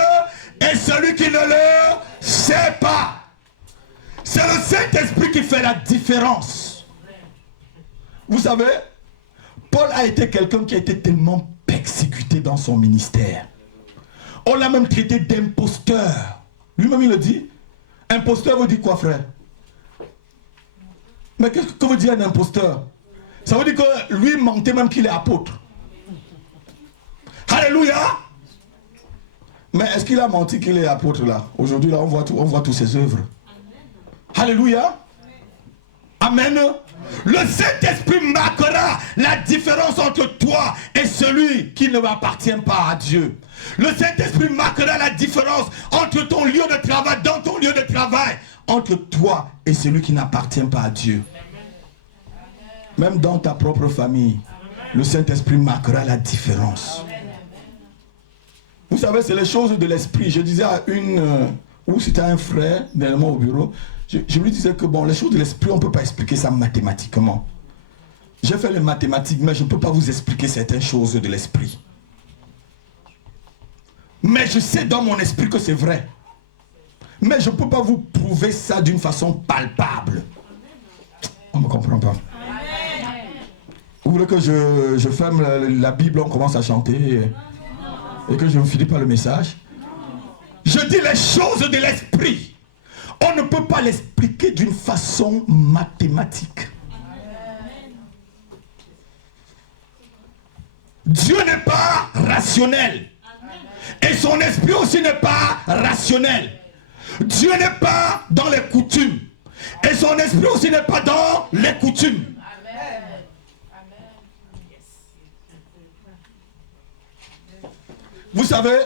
et celui qui ne le sait pas. C'est le Saint-Esprit qui fait la différence. Vous savez, Paul a été quelqu'un qui a été tellement persécuté dans son ministère. On l'a même traité d'imposteur. Lui-même il le dit. Imposteur veut dire quoi, frère? Mais qu'est-ce que veut dire un imposteur? Ça veut dire que lui mentait même qu'il est apôtre. Alléluia. Mais est-ce qu'il a menti qu'il est apôtre là? Aujourd'hui là on voit tous ses œuvres. Alléluia. Amen. Le Saint-Esprit marquera la différence entre toi et celui qui ne m'appartient pas à Dieu. Le Saint-Esprit marquera la différence entre ton lieu de travail, dans ton lieu de travail, entre toi et celui qui n'appartient pas à Dieu. Même dans ta propre famille, le Saint-Esprit marquera la différence. Vous savez, c'est les choses de l'esprit. Je disais à où c'était un frère, dernièrement au bureau, je lui disais que bon, les choses de l'esprit, on ne peut pas expliquer ça mathématiquement. J'ai fait les mathématiques, mais je ne peux pas vous expliquer certaines choses de l'esprit. Mais je sais dans mon esprit que c'est vrai. Mais je ne peux pas vous prouver ça d'une façon palpable. On ne me comprend pas. Vous voulez que je ferme la Bible, on commence à chanter et que je ne finis pas le message? Je dis les choses de l'esprit. On ne peut pas l'expliquer d'une façon mathématique. Dieu n'est pas rationnel. Et son esprit aussi n'est pas rationnel. Dieu n'est pas dans les coutumes. Et son esprit aussi n'est pas dans les coutumes. Vous savez,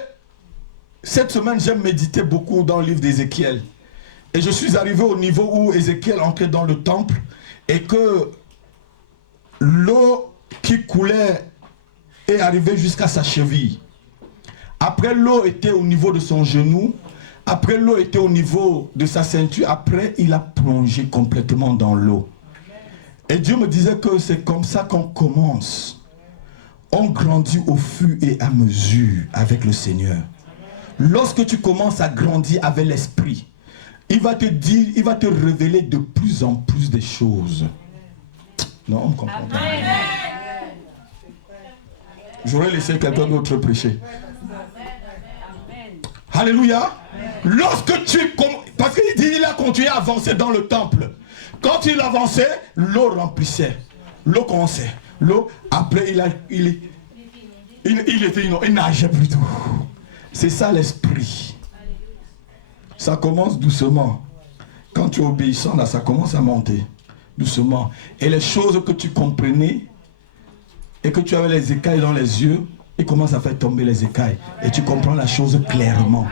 cette semaine, j'ai médité beaucoup dans le livre d'Ézéchiel. Et je suis arrivé au niveau où Ézéchiel entrait dans le temple et que l'eau qui coulait est arrivée jusqu'à sa cheville. Après, l'eau était au niveau de son genou. Après, l'eau était au niveau de sa ceinture. Après, il a plongé complètement dans l'eau. Et Dieu me disait que c'est comme ça qu'on commence. On grandit au fur et à mesure avec le Seigneur. Lorsque tu commences à grandir avec l'Esprit, il va te dire, il va te révéler de plus en plus des choses. Non, on ne comprend pas. J'aurais laissé quelqu'un d'autre prêcher. Alléluia. Lorsque tu... Parce qu'il a continué à avancer dans le temple. Quand il avançait, l'eau remplissait. L'eau commençait. L'eau, après, il nageait plutôt. C'est ça l'esprit. Ça commence doucement. Quand tu es obéissant, là, ça commence à monter. doucement. Et les choses que tu comprenais et que tu avais les écailles dans les yeux, il commence à faire tomber les écailles. Et tu comprends la chose clairement.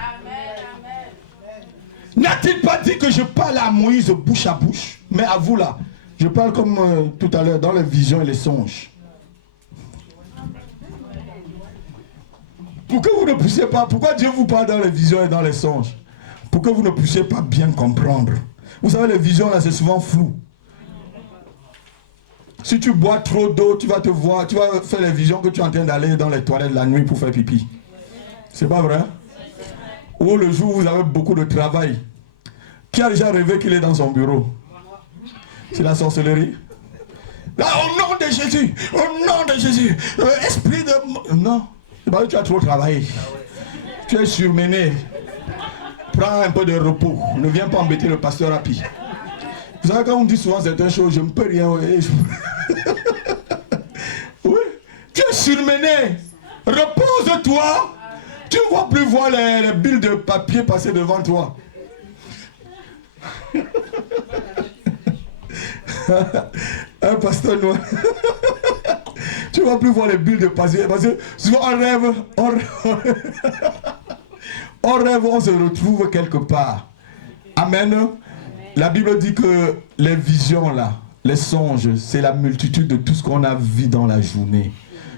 N'a-t-il pas dit que je parle à Moïse bouche à bouche? Mais à vous là, je parle comme tout à l'heure dans les visions et les songes. Pourquoi vous ne puissiez pas, pourquoi Dieu vous parle dans les visions et dans les songes? Pour que vous ne puissiez pas bien comprendre. Vous savez, les visions là, c'est souvent flou. Si tu bois trop d'eau, tu vas te voir, tu vas faire les visions que tu es en train d'aller dans les toilettes la nuit pour faire pipi. C'est pas vrai? Ou le jour où vous avez beaucoup de travail. Qui a déjà rêvé qu'il est dans son bureau? C'est la sorcellerie. Là, au nom de Jésus, au nom de Jésus, esprit de... Non, c'est parce que tu as trop travaillé. Tu es surmené. Prends un peu de repos. Ne viens pas embêter le pasteur Rapi. Vous savez, quand on dit souvent certaines choses, je ne peux rien. Oui, tu es surmené. Repose-toi. Tu ne vas plus voir les billes de papier passer devant toi. Un pasteur noir. Tu ne vas plus voir les billes de papier. Parce que souvent on rêve, on se retrouve quelque part. Amen. La Bible dit que les visions là, les songes, c'est la multitude de tout ce qu'on a vu dans la journée.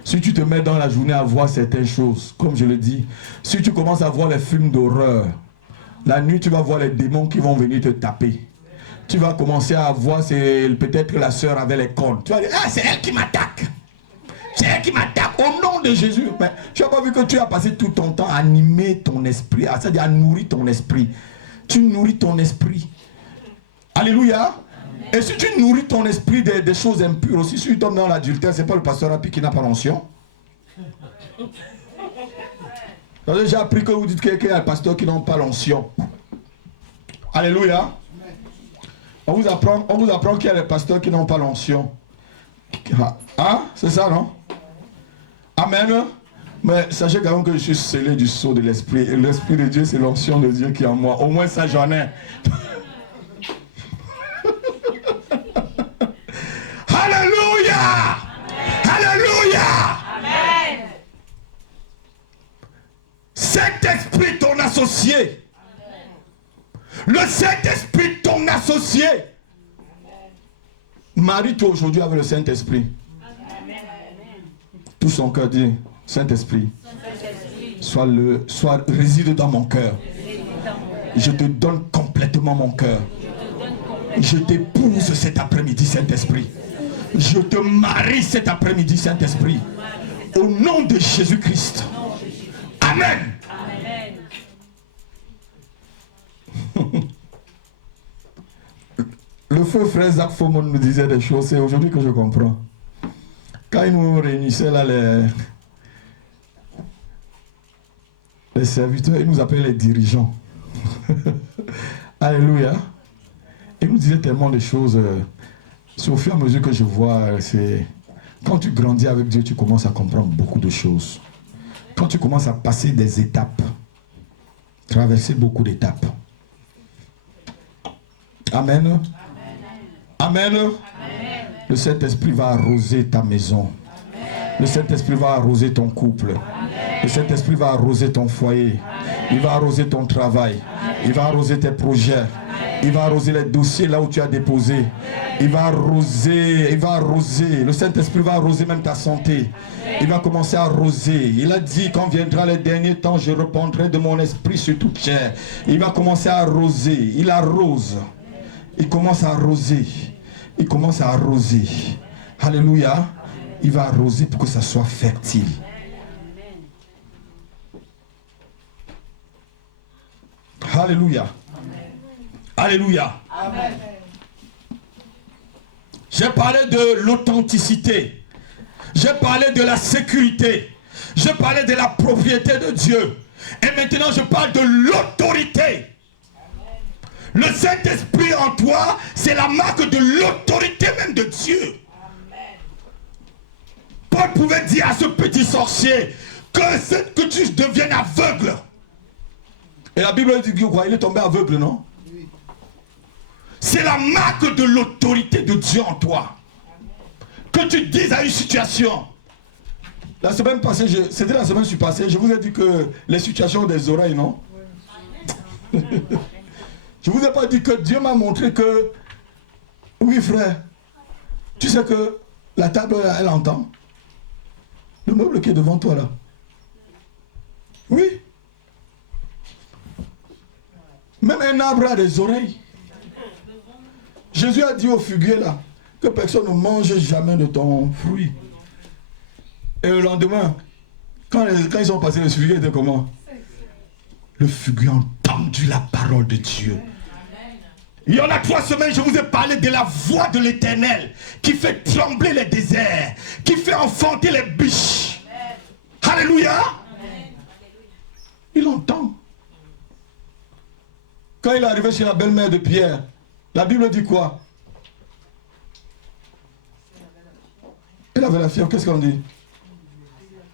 Si tu te mets dans la journée à voir certaines choses, comme je le dis, si tu commences à voir les films d'horreur, la nuit tu vas voir les démons qui vont venir te taper. Tu vas commencer à voir, c'est peut-être la sœur avec les cornes. Tu vas dire, ah c'est elle qui m'attaque. C'est elle qui m'attaque au nom de Jésus. Mais tu n'as pas vu que tu as passé tout ton temps à animer ton esprit, c'est-à-dire à nourrir ton esprit. Tu nourris ton esprit. Alléluia. Et si tu nourris ton esprit des choses impures aussi, si tu tombes dans l'adultère, c'est pas le pasteur Rapi qui n'a pas l'onction. J'ai appris que vous dites qu'il y a un pasteur qui n'a pas l'onction. Alléluia. On vous apprend qu'il y a des pasteurs qui n'ont pas l'onction. Hein? C'est ça, non? Amen. Mais sachez quand même que je suis scellé du sceau de l'esprit. Et l'esprit de Dieu, c'est l'onction de Dieu qui est en moi. Au moins ça, j'en ai. Alléluia! Alléluia! Amen. Saint-Esprit, ton associé. Le Saint-Esprit, ton associé. Marie-toi aujourd'hui avec le Saint-Esprit. Tout son cœur dit, Saint-Esprit, réside dans mon cœur. Je te donne complètement mon cœur. Je t'épouse cet après-midi, Saint-Esprit. Je te marie cet après-midi, Saint-Esprit. Au nom de Jésus-Christ. Amen. Le feu frère Zach Fomon nous disait des choses, c'est aujourd'hui que je comprends. Quand il nous réunissait là, les serviteurs, il nous appelait les dirigeants. Alléluia. Il nous disait tellement de choses. C'est au fur et à mesure que je vois, c'est quand tu grandis avec Dieu, tu commences à comprendre beaucoup de choses. Quand tu commences à passer des étapes, traverser beaucoup d'étapes. Amen. Amen. Amen. Le Saint-Esprit va arroser ta maison. Amen. Le Saint-Esprit va arroser ton couple. Amen. Le Saint-Esprit va arroser ton foyer. Amen. Il va arroser ton travail. Amen. Il va arroser tes projets. Amen. Il va arroser les dossiers là où tu as déposé. Amen. Il va arroser. Le Saint-Esprit va arroser même ta santé. Amen. Il va commencer à arroser. Il a dit quand viendra les derniers temps, je répandrai de mon esprit sur toute chair. Il va commencer à arroser. Il arrose. Il commence à arroser. Il commence à arroser. Alléluia. Il va arroser pour que ça soit fertile. Alléluia. Alléluia. Amen. J'ai parlé de l'authenticité. J'ai parlé de la sécurité. J'ai parlé de la propriété de Dieu. Et maintenant je parle de l'autorité. Le Saint-Esprit en toi, c'est la marque de l'autorité même de Dieu. Amen. Paul pouvait dire à ce petit sorcier que tu deviennes aveugle. Et la Bible dit quoi? Il est tombé aveugle, non? Oui. C'est la marque de l'autorité de Dieu en toi. Que tu dises à une situation. La semaine passée, c'était la semaine passée, je vous ai dit que les situations ont des oreilles, non? Je vous ai pas dit que Dieu m'a montré que, oui frère, tu sais que la table, elle entend. Le meuble qui est devant toi là. Oui. Même un arbre a des oreilles. Jésus a dit au figuier là, que personne ne mange jamais de ton fruit. Et le lendemain, quand ils ont passé le figuier, était comment? Le figuier a entendu la parole de Dieu. Il y en a 3 semaines, je vous ai parlé de la voix de l'Éternel qui fait trembler les déserts, qui fait enfanter les biches. Alléluia. Il entend. Quand il est arrivé chez la belle-mère de Pierre, la Bible dit quoi? Elle avait la fièvre, qu'est-ce qu'on dit?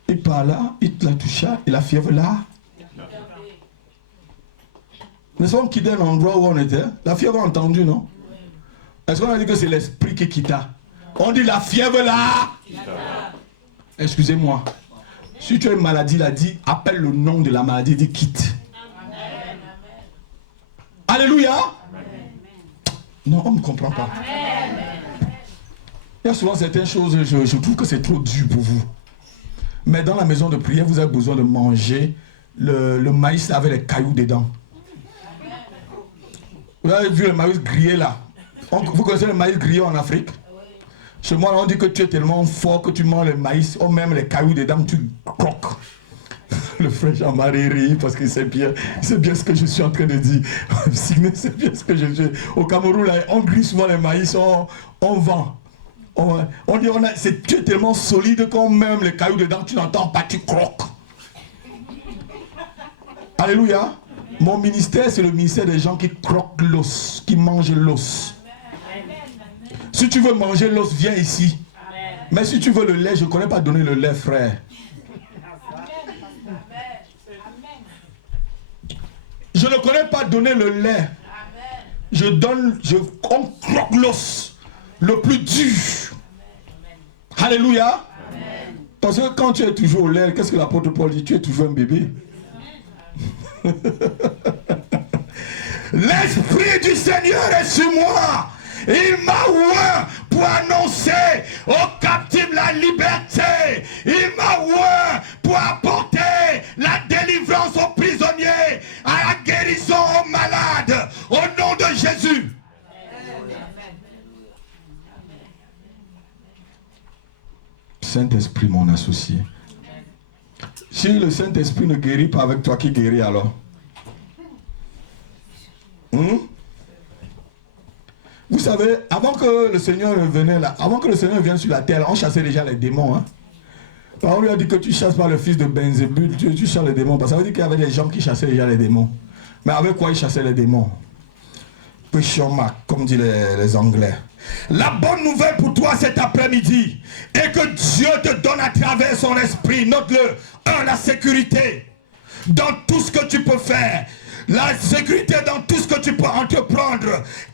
Il parla, il la toucha, et la fièvre là. Nous sommes quittés un endroit où on était. La fièvre a entendu, non? Est-ce qu'on a dit que c'est l'esprit qui quitta? On dit la fièvre là. Excusez-moi. Si tu as une maladie, il a dit, appelle le nom de la maladie, dit quitte. Amen. Alléluia. Amen. Non, on ne me comprend pas. Amen. Il y a souvent certaines choses, je trouve que c'est trop dur pour vous. Mais dans la maison de prière, vous avez besoin de manger le maïs avec les cailloux dedans. Vous avez vu le maïs grillé là? Vous connaissez le maïs grillé en Afrique? Chez moi, on dit que tu es tellement fort que tu manges le maïs, ou même les cailloux dedans, tu croques. Le frère Jean-Marie rit parce qu'il sait bien ce que je suis en train de dire. C'est bien ce que je dis. Au Cameroun, là, on grille souvent les maïs, on vend. On dit, tu es tellement solide qu'on même les cailloux dedans, tu n'entends pas, tu croques. Alléluia. Mon ministère, c'est le ministère des gens qui croquent l'os, qui mangent l'os. Si tu veux manger l'os, viens ici. Mais si tu veux le lait, je ne connais pas donner le lait, frère. Je ne connais pas donner le lait. On croque l'os, le plus dur. Alléluia. Parce que quand tu es toujours au lait, qu'est-ce que l'apôtre Paul dit? Tu es toujours un bébé. L'Esprit du Seigneur est sur moi. Il m'a oint pour annoncer aux captifs la liberté. Il m'a oint pour apporter la délivrance aux prisonniers, à la guérison aux malades. Au nom de Jésus. Saint-Esprit, mon associé. Si le Saint-Esprit ne guérit pas avec toi, qui guérit alors? Vous savez, avant que le Seigneur venait là, avant que le Seigneur vienne sur la terre, on chassait déjà les démons. Hein? Alors, on lui a dit que tu chasses pas le fils de Benzébul, tu chasses les démons. Parce que ça veut dire qu'il y avait des gens qui chassaient déjà les démons. Mais avec quoi ils chassaient les démons? Péchomac, comme disent les Anglais. La bonne nouvelle pour toi cet après-midi est que Dieu te donne à travers son esprit, note-le, la sécurité dans tout ce que tu peux faire. La sécurité dans tout ce que tu peux entreprendre,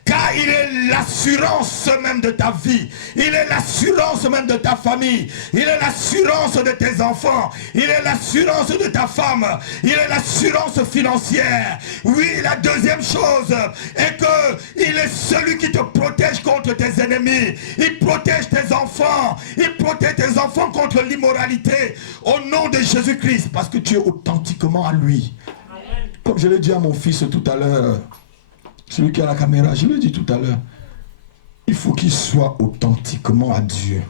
car il est l'assurance même de ta vie, il est l'assurance même de ta famille, il est l'assurance de tes enfants, il est l'assurance de ta femme, il est l'assurance financière. Oui, la deuxième chose est que il est celui qui te protège contre tes ennemis, il protège tes enfants, il protège tes enfants contre l'immoralité, au nom de Jésus-Christ, parce que tu es authentiquement à lui. Comme je l'ai dit à mon fils tout à l'heure, celui qui a la caméra, je l'ai dit tout à l'heure, il faut qu'il soit authentiquement à Dieu.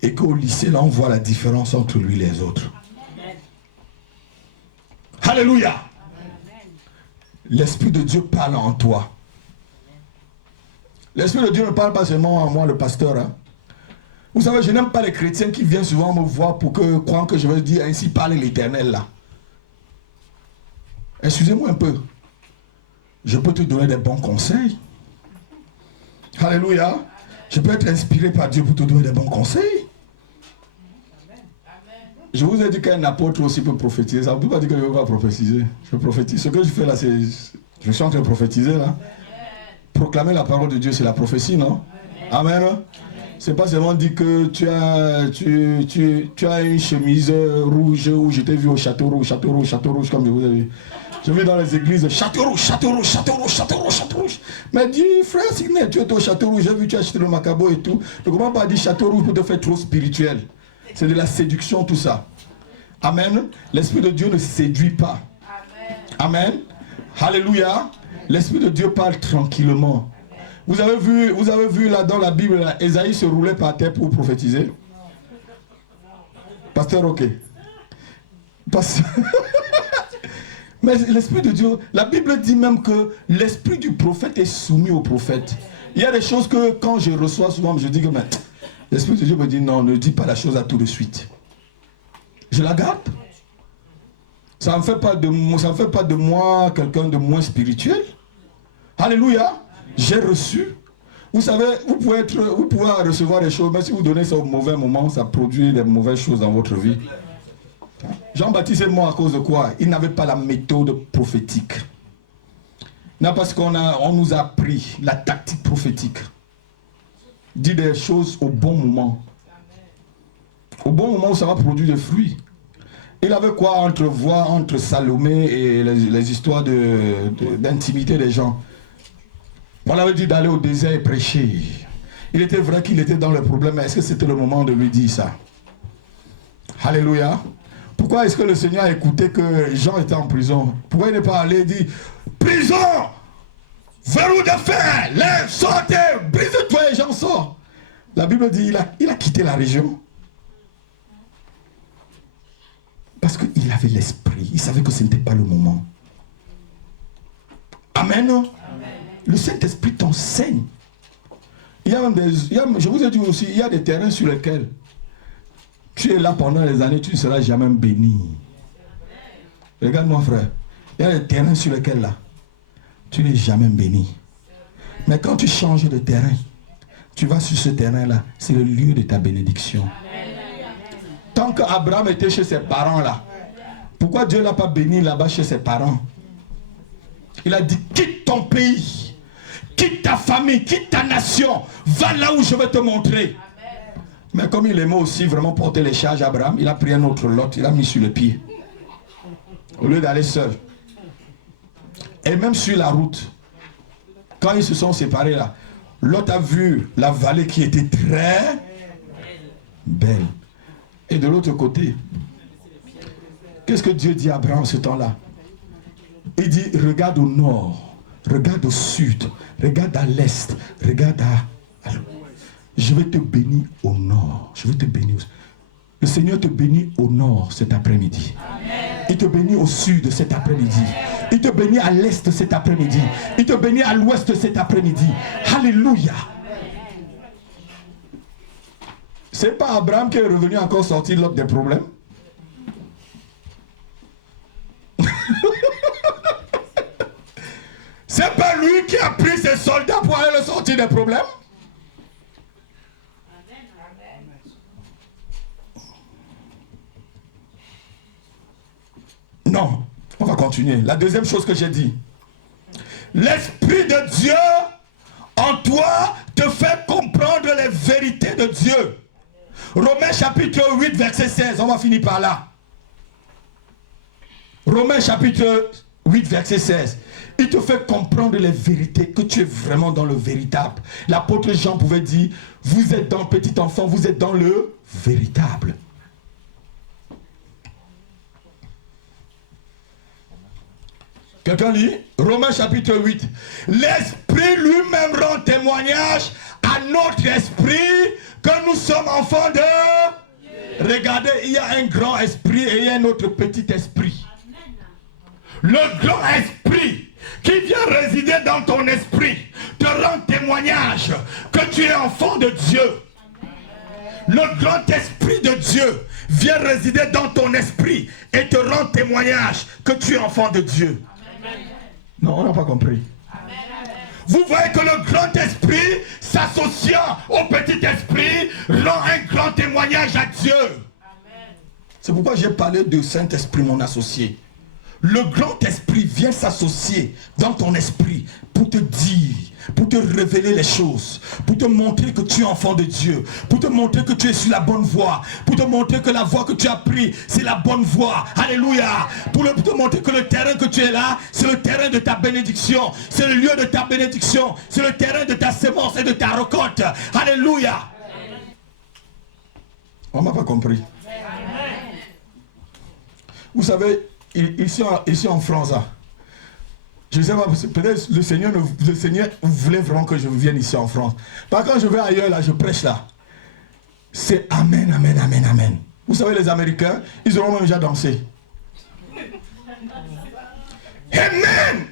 Et qu'au lycée, là, on voit la différence entre lui et les autres. Amen. Alléluia. L'Esprit de Dieu parle en toi. L'Esprit de Dieu ne parle pas seulement à moi, le pasteur. Hein. Vous savez, je n'aime pas les chrétiens qui viennent souvent me voir pour croire que je vais dire ainsi parle l'Éternel là. Excusez-moi un peu. Je peux te donner des bons conseils. Alléluia. Je peux être inspiré par Dieu pour te donner des bons conseils. Je vous ai dit qu'un apôtre aussi peut prophétiser. Ça ne veut pas dire que je ne veux pas prophétiser. Je prophétise. Ce que je fais là, c'est... Je suis en train de prophétiser là. Proclamer la parole de Dieu, c'est la prophétie, non? Amen. C'est pas seulement dit que tu as une chemise rouge où je t'ai vu au château rouge, comme je vous ai vu. Je vais dans les églises, château rouge. Mais dis, frère Signet, tu es au château rouge, j'ai vu tu as acheté le macabo et tout. Donc comment pas dire château rouge pour te faire trop spirituel? C'est de la séduction tout ça. Amen. L'Esprit de Dieu ne séduit pas. Amen. Alléluia. L'Esprit de Dieu parle tranquillement. Vous avez vu là dans la Bible, là, Ésaïe se roulait par terre pour prophétiser. Pasteur, ok. Mais l'Esprit de Dieu, la Bible dit même que l'Esprit du prophète est soumis au prophète. Il y a des choses que quand je reçois souvent, je dis que l'Esprit de Dieu me dit non, ne dis pas la chose à tout de suite. Je la garde. Ça ne fait pas de moi quelqu'un de moins spirituel. Alléluia. J'ai reçu. Vous savez, vous pouvez recevoir des choses, mais si vous donnez ça au mauvais moment, ça produit des mauvaises choses dans votre vie. Jean-Baptiste est mort à cause de quoi? Il n'avait pas la méthode prophétique. Non, parce qu'on nous a appris la tactique prophétique. Dire des choses au bon moment. Au bon moment où ça va produire des fruits. Il avait quoi entre Salomé et les histoires d'intimité des gens? On avait dit d'aller au désert et prêcher. Il était vrai qu'il était dans le problème, mais est-ce que c'était le moment de lui dire ça? Alléluia. Pourquoi est-ce que le Seigneur a écouté que Jean était en prison? Pourquoi il n'est pas allé dire prison, verrou de fer, lève, sortez, brise-toi et Jean sort? La Bible dit il a quitté la région. Parce qu'il avait l'esprit. Il savait que ce n'était pas le moment. Amen. Amen. Le Saint-Esprit t'enseigne. Je vous ai dit aussi, il y a des terrains sur lesquels tu es là pendant des années, tu ne seras jamais béni. Regarde-moi frère. Il y a des terrains sur lesquels là, tu n'es jamais béni. Mais quand tu changes de terrain, tu vas sur ce terrain-là, c'est le lieu de ta bénédiction. Tant qu'Abraham était chez ses parents là, pourquoi Dieu ne l'a pas béni là-bas chez ses parents? Il a dit, quitte ton pays, quitte ta famille, quitte ta nation, va là où je vais te montrer. Amen. Mais comme il aimait aussi vraiment porter les charges, Abraham, il a pris un autre lot, il a mis sur le pied. Au lieu d'aller seul. Et même sur la route, quand ils se sont séparés là, Lot a vu la vallée qui était très belle. Et de l'autre côté, qu'est-ce que Dieu dit à Abraham ce temps-là? Il dit, regarde au nord, regarde au sud, regarde à l'est, regarde à l'ouest. Je vais te bénir au nord. Je vais te bénir. Le Seigneur te bénit au nord cet après-midi. Il te bénit au sud cet après-midi. Il te bénit à l'est cet après-midi. Il te bénit à l'ouest cet après-midi. Alléluia. C'est pas Abraham qui est revenu encore sortir l'autre des problèmes. C'est pas lui qui a pris ses soldats pour aller le sortir des problèmes. Non, on va continuer. La deuxième chose que j'ai dit. L'Esprit de Dieu en toi te fait comprendre les vérités de Dieu. Romains chapitre 8 verset 16. On va finir par là. Romains chapitre 8 verset 16. Il te fait comprendre les vérités, que tu es vraiment dans le véritable. L'apôtre Jean pouvait dire, vous êtes dans le petit enfant, vous êtes dans le véritable. Quelqu'un lit? Romains chapitre 8. L'Esprit lui-même rend témoignage à notre esprit que nous sommes enfants de Dieu. Regardez, il y a un grand esprit et il y a un autre petit esprit. Le grand esprit qui vient résider dans ton esprit te rend témoignage que tu es enfant de Dieu. Le grand esprit de Dieu vient résider dans ton esprit et te rend témoignage que tu es enfant de Dieu. Non, on n'a pas compris. Vous voyez que le grand esprit, s'associant au petit esprit, rend un grand témoignage à Dieu. C'est pourquoi j'ai parlé de Saint-Esprit, mon associé. le grand esprit vient s'associer dans ton esprit pour te dire, pour te révéler les choses, pour te montrer que tu es enfant de Dieu, pour te montrer que tu es sur la bonne voie, pour te montrer que la voie que tu as prise, c'est la bonne voie. Alléluia. Pour te montrer que le terrain que tu es là, c'est le terrain de ta bénédiction, c'est le lieu de ta bénédiction, c'est le terrain de ta sémence et de ta récolte. Alléluia. On m'a pas compris. Vous savez, ici en France, je ne sais pas, peut-être le Seigneur voulait vraiment que je vienne ici en France. Parce que quand je vais ailleurs, là, je prêche là. C'est Amen, Amen, Amen, Amen. Vous savez, les Américains, ils auront même déjà dansé. Amen.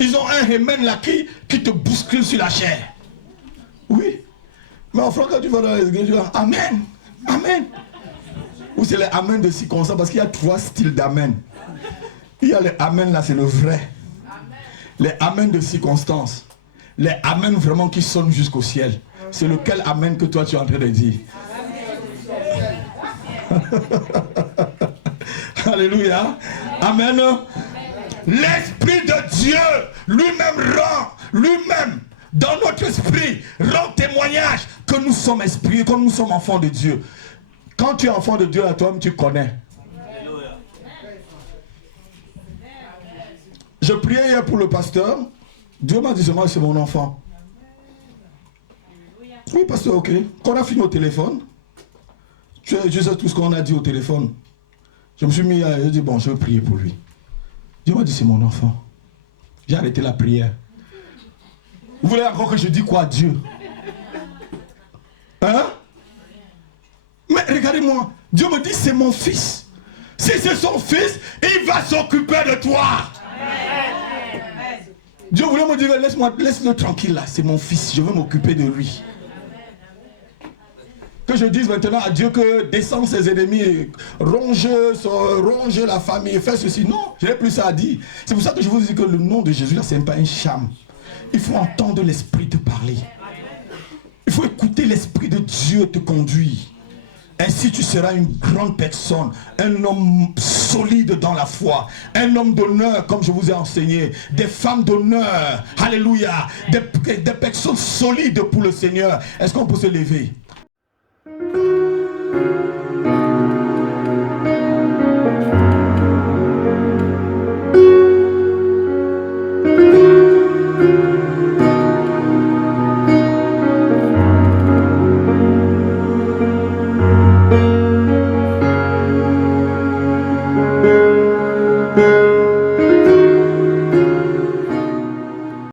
Ils ont un Amen là qui te bouscule sur la chair. Oui. Mais en France, quand tu vas dans les églises, tu dis Amen, Amen. Ou c'est les Amen de circonstance, parce qu'il y a 3 styles d'Amen. Il y a les Amen là, c'est le vrai. Les Amen de circonstance. Les Amen vraiment qui sonnent jusqu'au ciel. C'est lequel Amen que toi tu es en train de dire? Alléluia. Amen. L'Esprit de Dieu lui-même, dans notre esprit, rend témoignage que nous sommes esprits, que nous sommes enfants de Dieu. Quand tu es enfant de Dieu, toi-même tu connais. Je priais hier pour le pasteur. Dieu m'a dit seulement c'est mon enfant. Oui, pasteur, ok. Quand on a fini au téléphone, tu sais tout ce qu'on a dit au téléphone. Je me suis mis à dire bon, je vais prier pour lui. Dieu m'a dit c'est mon enfant. J'ai arrêté la prière. Vous voulez encore que je dise quoi à Dieu? Hein? Mais regardez-moi, Dieu me dit c'est mon fils. Si c'est son fils, il va s'occuper de toi. Dieu voulait me dire laisse-le tranquille là, c'est mon fils, je veux m'occuper de lui. Que je dise maintenant à Dieu que descend ses ennemis, ronge la famille, fait ceci. Non, je n'ai plus ça à dire. C'est pour ça que je vous dis que le nom de Jésus là, ce n'est pas un charme. Il faut entendre l'Esprit te parler. Il faut écouter l'Esprit de Dieu te conduire. Ainsi tu seras une grande personne, un homme solide dans la foi, un homme d'honneur comme je vous ai enseigné, des femmes d'honneur, alléluia, des personnes solides pour le Seigneur. Est-ce qu'on peut se lever?